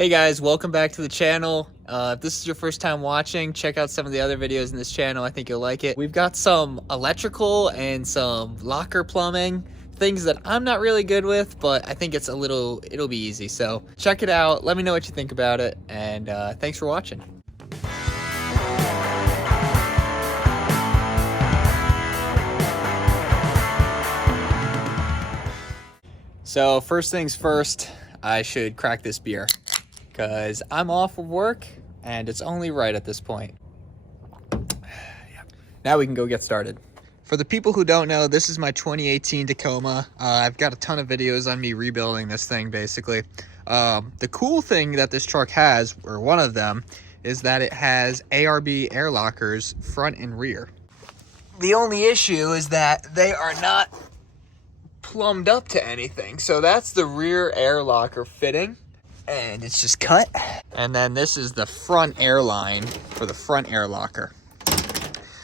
Hey guys, welcome back to the channel. If this is your first time watching, check out some of the other videos in this channel. I think you'll like it. We've got some electrical and some locker plumbing, things that I'm not really good with, but I think it'll be easy. So check it out. Let me know what you think about it. And thanks for watching. So first things first, I should crack this beer because I'm off of work and it's only right at this point. Now we can go get started. For the people who don't know, this is my 2018 Tacoma. I've got a ton of videos on me rebuilding this thing, basically. The cool thing that this truck has, or one of them, is that it has ARB air lockers front and rear. The only issue is that they are not plumbed up to anything. So that's the rear air locker fitting, and it's just cut. And then this is the front air line for the front air locker.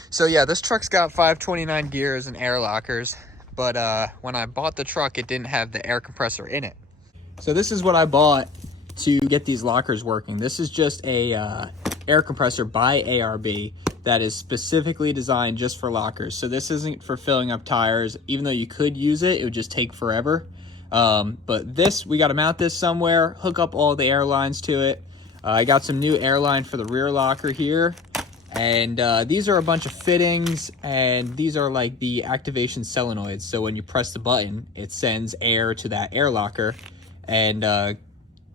So yeah, this truck's got 529 gears and air lockers, but when I bought the truck, it didn't have the air compressor in it. So this is what I bought to get these lockers working. This is just a air compressor by ARB that is specifically designed just for lockers. So this isn't for filling up tires. Even though you could use it, it would just take forever. But this, we got to mount this somewhere, hook up all the air lines to it. I got some new air line for the rear locker here. And these are a bunch of fittings, and these are like the activation solenoids. So when you press the button, it sends air to that air locker and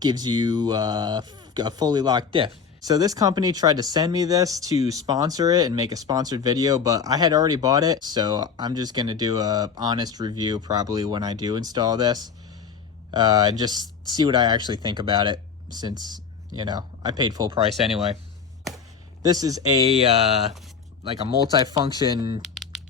gives you a fully locked diff. So this company tried to send me this to sponsor it and make a sponsored video, but I had already bought it, so I'm just gonna do a honest review probably when I do install this, and just see what I actually think about it, since, you know, I paid full price anyway. This is a like a multi-function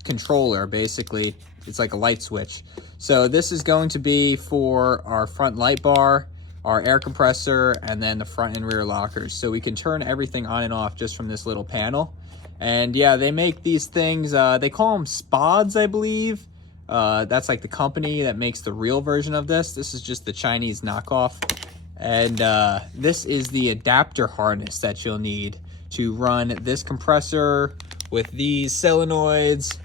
controller, basically. It's like a light switch. So this is going to be for our front light bar, our air compressor, and then the front and rear lockers. So we can turn everything on and off just from this little panel. And yeah, they make these things, they call them spods, I believe. That's like the company that makes the real version of this. This is just the Chinese knockoff. And this is the adapter harness that you'll need to run this compressor with these solenoids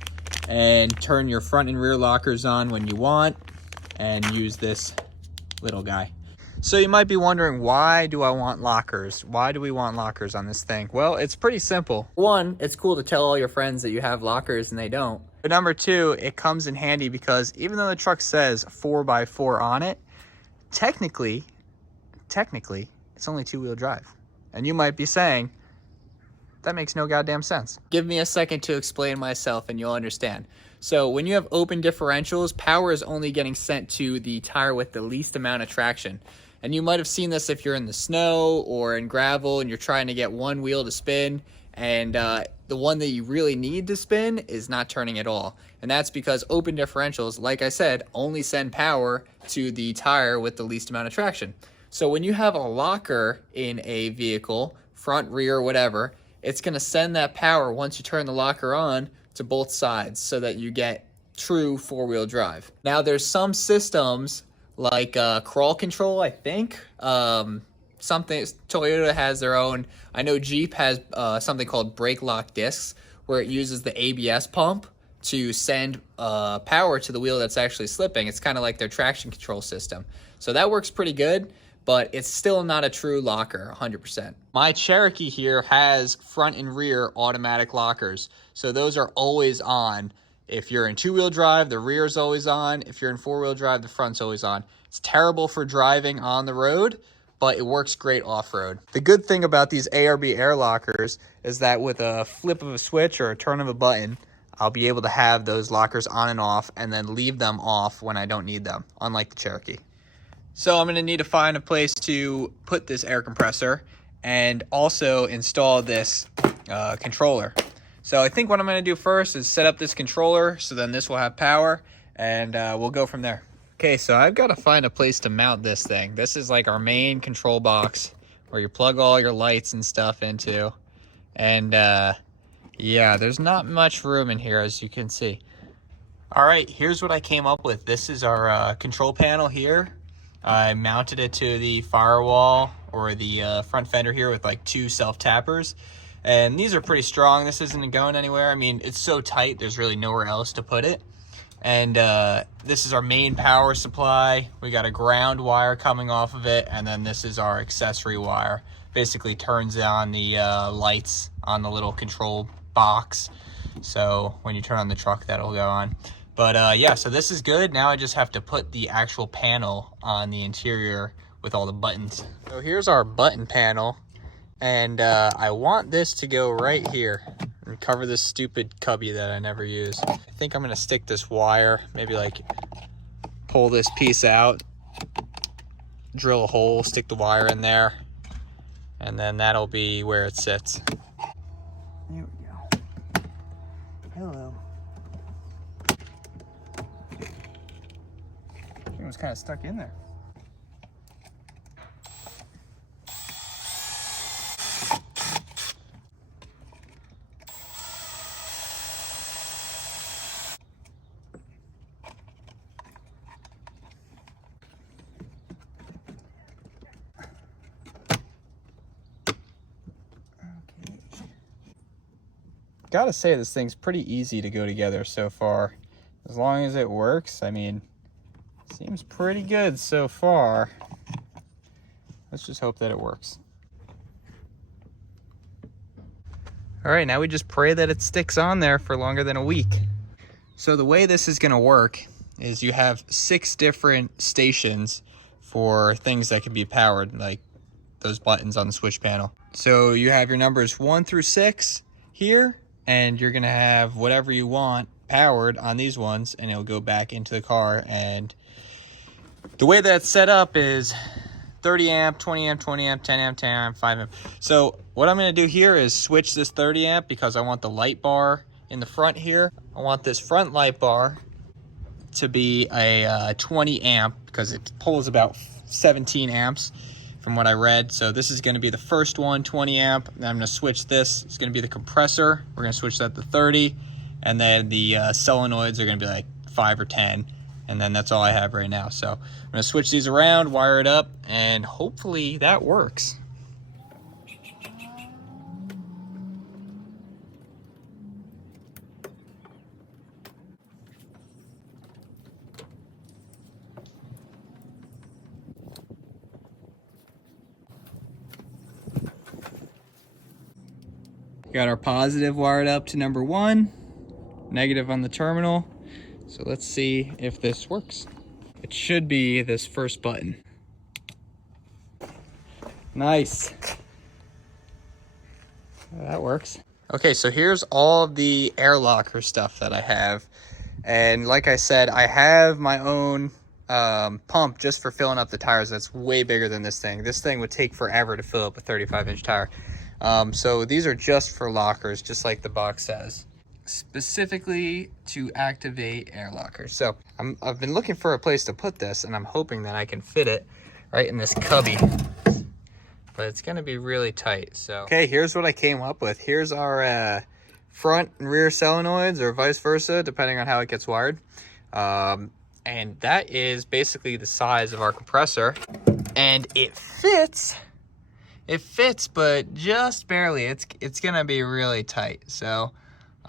and turn your front and rear lockers on when you want, and use this little guy. So you might be wondering, why do I want lockers? Why do we want lockers on this thing? Well, it's pretty simple. One, it's cool to tell all your friends that you have lockers and they don't. But number two, it comes in handy because even though the truck says 4x4 on it, technically, it's only two-wheel drive. And you might be saying, that makes no goddamn sense. Give me a second to explain myself and you'll understand. So when you have open differentials, power is only getting sent to the tire with the least amount of traction. And you might have seen this if you're in the snow or in gravel and you're trying to get one wheel to spin, and the one that you really need to spin is not turning at all. And that's because open differentials, like I said, only send power to the tire with the least amount of traction. So when you have a locker in a vehicle, front, rear, whatever, it's going to send that power once you turn the locker on to both sides so that you get true four-wheel drive. Now there's some systems like crawl control, I think. Something Toyota has their own. I know Jeep has something called brake lock discs, where it uses the ABS pump to send power to the wheel that's actually slipping. It's kind of like their traction control system. So that works pretty good, but it's still not a true locker 100%. My Cherokee here has front and rear automatic lockers. So those are always on. If you're in two-wheel drive, the rear is always on. If you're in four-wheel drive, the front's always on. It's terrible for driving on the road, but it works great off-road. The good thing about these ARB air lockers is that with a flip of a switch or a turn of a button, I'll be able to have those lockers on and off and then leave them off when I don't need them, unlike the Cherokee. So I'm gonna need to find a place to put this air compressor and also install this controller. So I think what I'm gonna do first is set up this controller, so then this will have power, and we'll go from there. Okay, so I've gotta find a place to mount this thing. This is like our main control box where you plug all your lights and stuff into. And yeah, there's not much room in here, as you can see. All right, here's what I came up with. This is our control panel here. I mounted it to the firewall or the front fender here with like 2 self-tappers. And these are pretty strong. This isn't going anywhere. I mean, it's so tight, there's really nowhere else to put it. And this is our main power supply. We got a ground wire coming off of it, and then this is our accessory wire. Basically turns on the lights on the little control box. So when you turn on the truck, that'll go on. But yeah, so this is good. Now I just have to put the actual panel on the interior with all the buttons. So here's our button panel, and I want this to go right here and cover this stupid cubby that I never use. I think I'm gonna stick this wire, maybe like pull this piece out, drill a hole, stick the wire in there, and then that'll be where it sits. There we go. Hello. It was kind of stuck in there. Gotta say, this thing's pretty easy to go together so far. As long as it works, I mean, seems pretty good so far. Let's just hope that it works. All right, now we just pray that it sticks on there for longer than a week. So the way this is gonna work is you have 6 different stations for things that can be powered, like those buttons on the switch panel. So you have your numbers 1 through 6 here, and you're gonna have whatever you want powered on these ones, and it'll go back into the car. And the way that's set up is 30 amp, 20 amp, 20 amp, 10 amp, 10 amp, 5 amp. So what I'm gonna do here is switch this 30 amp because I want the light bar in the front here. I want this front light bar to be a 20 amp because it pulls about 17 amps from what I read. So this is gonna be the first one, 20 amp. Then I'm gonna switch this. It's gonna be the compressor. We're gonna switch that to 30. And then the solenoids are gonna be like 5 or 10. And then that's all I have right now. So I'm gonna switch these around, wire it up, and hopefully that works. Got our positive wired up to number 1, negative on the terminal. So let's see if this works. It should be this first button. Nice. That works. Okay, so here's all of the air locker stuff that I have. And like I said, I have my own pump just for filling up the tires. That's way bigger than this thing. This thing would take forever to fill up a 35-inch tire. So these are just for lockers, just like the box says. Specifically to activate air lockers. So I've been looking for a place to put this, and I'm hoping that I can fit it right in this cubby, but it's gonna be really tight. So okay, here's what I came up with. Here's our front and rear solenoids, or vice versa, depending on how it gets wired. And that is basically the size of our compressor, and it fits, but just barely. It's gonna be really tight. So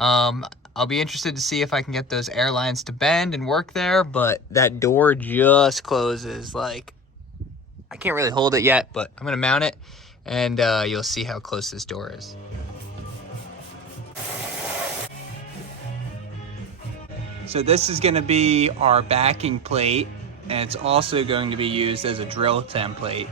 I'll be interested to see if I can get those air lines to bend and work there, but that door just closes. Like, I can't really hold it yet, but I'm gonna mount it, and you'll see how close this door is. So this is gonna be our backing plate, and it's also going to be used as a drill template.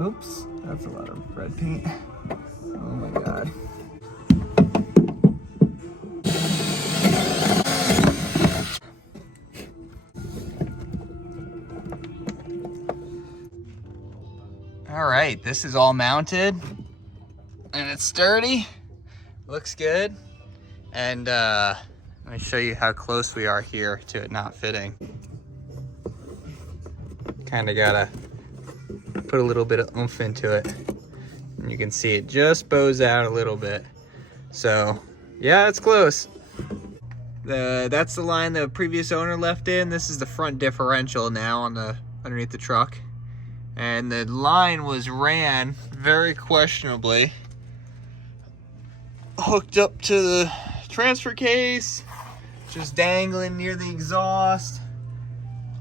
Oops, that's a lot of red paint. Oh my God. All right, this is all mounted and it's sturdy, looks good. And let me show you how close we are here to it not fitting. Kind of gotta put a little bit of oomph into it, and you can see it just bows out a little bit. So yeah, it's close. That's the line the previous owner left in. This is the front differential now on the underneath the truck. And the line was ran very questionably. Hooked up to the transfer case, just dangling near the exhaust.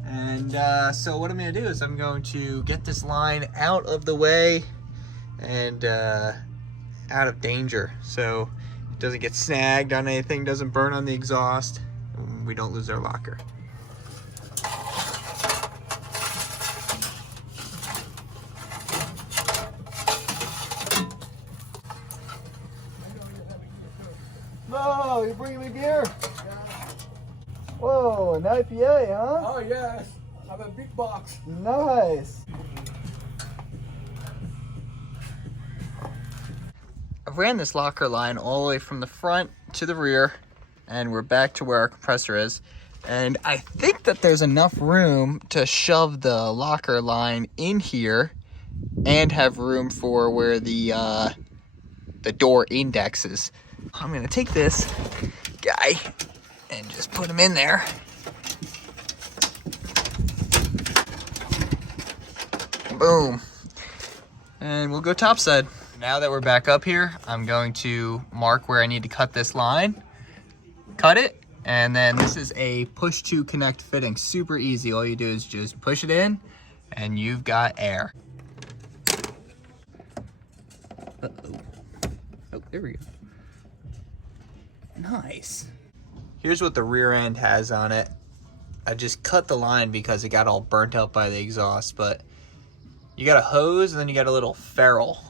And so what I'm gonna do is I'm going to get this line out of the way and out of danger, so it doesn't get snagged on anything, doesn't burn on the exhaust, and we don't lose our locker. No, you're bringing me beer? Whoa, an IPA, huh? Oh yes, I have a big box. Nice. I ran this locker line all the way from the front to the rear, and we're back to where our compressor is. And I think that there's enough room to shove the locker line in here and have room for where the door index is. I'm gonna take this guy and just put him in there. Boom. And we'll go topside. Now that we're back up here, I'm going to mark where I need to cut this line. Cut it, and then this is a push to connect fitting. Super easy. All you do is just push it in and you've got air. Uh-oh. Oh, there we go. Nice. Here's what the rear end has on it. I just cut the line because it got all burnt out by the exhaust, but you got a hose and then you got a little ferrule,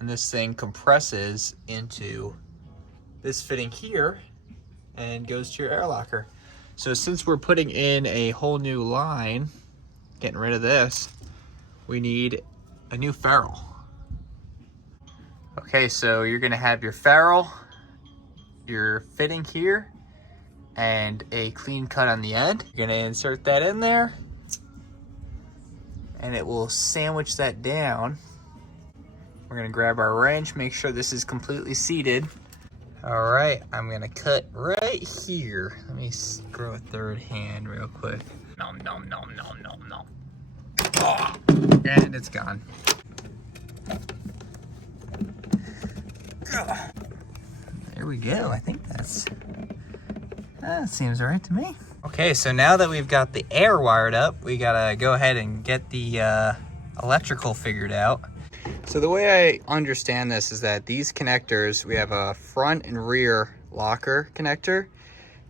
and this thing compresses into this fitting here and goes to your air locker. So since we're putting in a whole new line, getting rid of this, we need a new ferrule. Okay, so you're gonna have your ferrule, your fitting here, and a clean cut on the end. You're gonna insert that in there, and it will sandwich that down. We're gonna grab our wrench, make sure this is completely seated. All right, I'm gonna cut right here. Let me grow a third hand real quick. Nom, nom, nom, nom, nom, nom. Oh, and it's gone. There we go. I think that seems all right to me. Okay, so now that we've got the air wired up, we gotta go ahead and get the electrical figured out. So the way I understand this is that these connectors, we have a front and rear locker connector.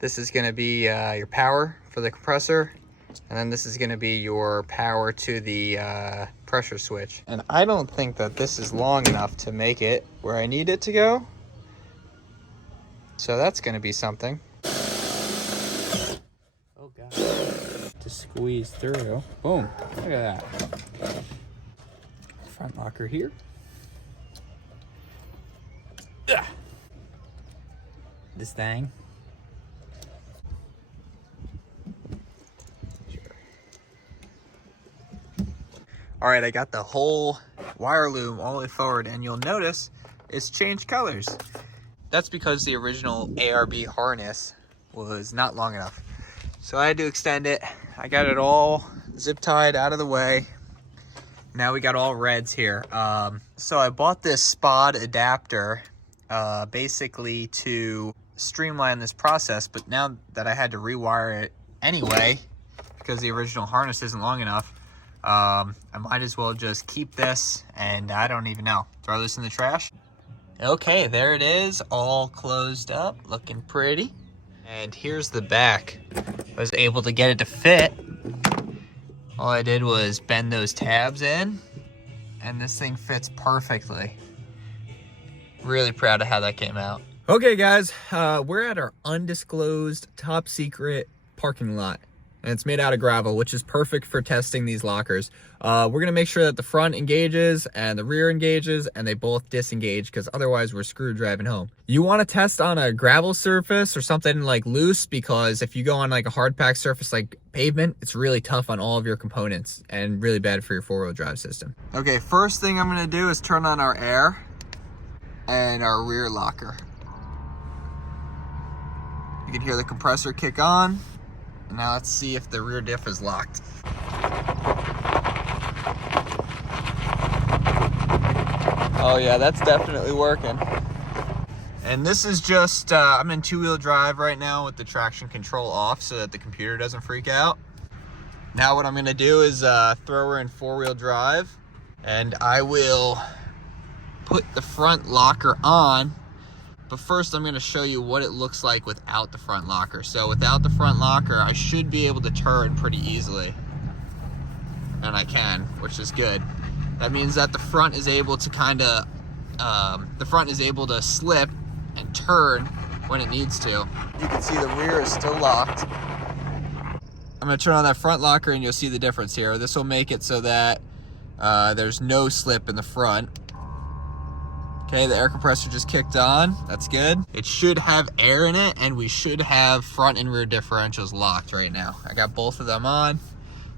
This is gonna be your power for the compressor, and then this is gonna be your power to the pressure switch. And I don't think that this is long enough to make it where I need it to go. So that's gonna be something. Oh God. To squeeze through. Boom, look at that. Front locker here. Ugh. This thing. All right, I got the whole wire loom all the way forward, and you'll notice it's changed colors. That's because the original ARB harness was not long enough. So I had to extend it. I got it all zip tied out of the way. Now we got all reds here. So I bought this spod adapter basically to streamline this process, but now that I had to rewire it anyway, because the original harness isn't long enough, I might as well just keep this, and I don't even know. Throw this in the trash. Okay, there it is, all closed up, looking pretty. And here's the back. I was able to get it to fit. All I did was bend those tabs in, and this thing fits perfectly. Really proud of how that came out. Okay guys, we're at our undisclosed top secret parking lot. And it's made out of gravel, which is perfect for testing these lockers. We're gonna make sure that the front engages and the rear engages and they both disengage, because otherwise we're screwed driving home. You wanna test on a gravel surface or something like loose, because if you go on like a hard packed surface like pavement, it's really tough on all of your components and really bad for your four-wheel drive system. Okay, first thing I'm gonna do is turn on our air and our rear locker. You You can hear the compressor kick on. And now let's see if the rear diff is locked. Oh yeah, that's definitely working. And this is just, I'm in 2-wheel drive right now with the traction control off so that the computer doesn't freak out. Now what I'm gonna do is throw her in 4-wheel drive, and I will put the front locker on. But first I'm gonna show you what it looks like without the front locker. So without the front locker, I should be able to turn pretty easily. And I can, which is good. That means that the front is able to slip and turn when it needs to. You can see the rear is still locked. I'm gonna turn on that front locker and you'll see the difference here. This will make it so that there's no slip in the front. Okay, the air compressor just kicked on. That's good. It should have air in it, and we should have front and rear differentials locked right now. I got both of them on,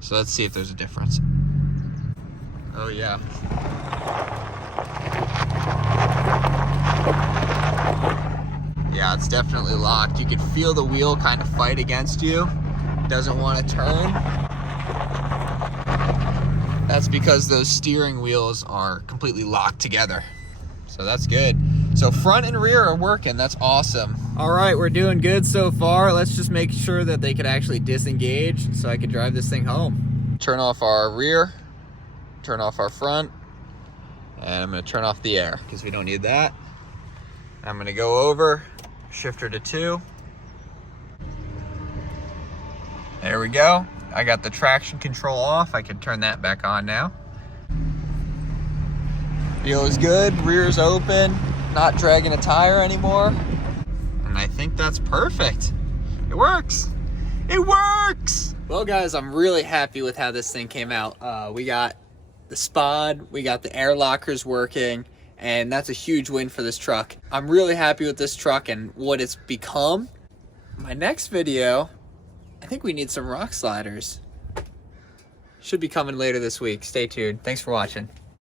so let's see if there's a difference. Oh yeah. Yeah, it's definitely locked. You can feel the wheel kind of fight against you. It doesn't want to turn. That's because those steering wheels are completely locked together. So that's good. So front and rear are working. That's awesome. All right, we're doing good so far. Let's just make sure that they can actually disengage so I can drive this thing home. Turn off our rear, turn off our front, and I'm gonna turn off the air because we don't need that. I'm gonna go over, shifter to 2. There we go. I got the traction control off. I can turn that back on now. Feels good, rear's open, not dragging a tire anymore. And I think that's perfect. It works. It works! Well guys, I'm really happy with how this thing came out. We got the spod, we got the air lockers working, and that's a huge win for this truck. I'm really happy with this truck and what it's become. My next video, I think we need some rock sliders. Should be coming later this week. Stay tuned. Thanks for watching.